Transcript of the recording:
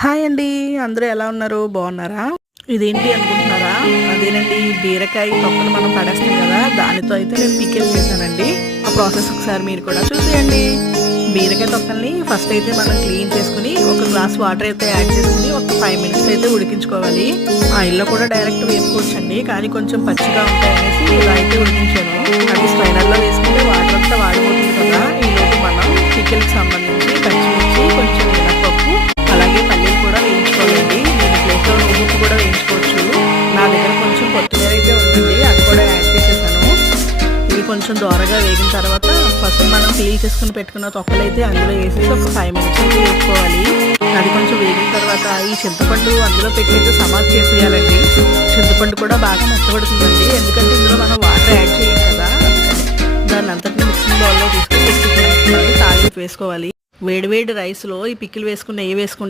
Hi అండి. అందరూ ఎలా ఉన్నారు? బాగున్నారా? ఇదేంటి అనుకుంటున్నారా? అదేనండి, బీరకాయ తొక్కలు మనం పడేస్తాం కదా, దానితో అయితే నేను పికిల్ చేశానండి. ఆ ప్రాసెస్ ఒకసారి మీరు కూడా చూసేయండి. బీరకాయ తొక్కల్ని ఫస్ట్ అయితే మనం క్లీన్ చేసుకుని ఒక గ్లాస్ వాటర్ అయితే యాడ్ చేసుకుని ఒక 5 మినిట్స్ అయితే ఉడికించుకోవాలి. ఆయిల్లో కూడా డైరెక్ట్ వేపుకోవచ్చండి, కానీ కొంచెం పచ్చిగా ఉంటాయనేసి ఇలా అయితే ఉడికించాను. అది స్ట్రైనర్లో వేసుకుంటే వాటర్ అంతా వాడిపోతుంది కదా. ఈలోపు మనం పికిల్కి సంబంధించి పచ్చిమిర్చి, కొంచెం మినపప్పు, అలాగే పల్లీలు కూడా వేయించుకోవాలండి. నేను ప్లేస్లో నువ్వులు కూడా వేయించుకోవచ్చు. నా దగ్గర కొంచెం కొత్తిమీర అయితే ఉంటుంది, అది కూడా యాడ్ చేసేసాను. ఇవి కొంచెం దోరగా వేగిన తర్వాత ఫస్ట్ మనం పీల్ చేసుకుని పెట్టుకున్న తొక్కలు అయితే అందులో వేసేసి ఒక 5 మినిట్స్ అయితే వేసుకోవాలి. అది కొంచెం వేగిన తర్వాత ఈ చింతపండు అందులో పెట్టేసి సమాధి చేసేయాలండి. చింతపండు కూడా బాగా మెత్తబడుతుందండి, ఎందుకంటే ఇందులో మనం వాటర్ యాడ్ చేయాలి కదా. దాన్ని అంతటిని మిక్సింగ్ బౌల్లో తీసుకొని తాలింపు వేసుకోవాలి. వేడివేడి రైస్లో ఈ పికిల్ వేసుకుని నెయ్యి వేసుకుంటే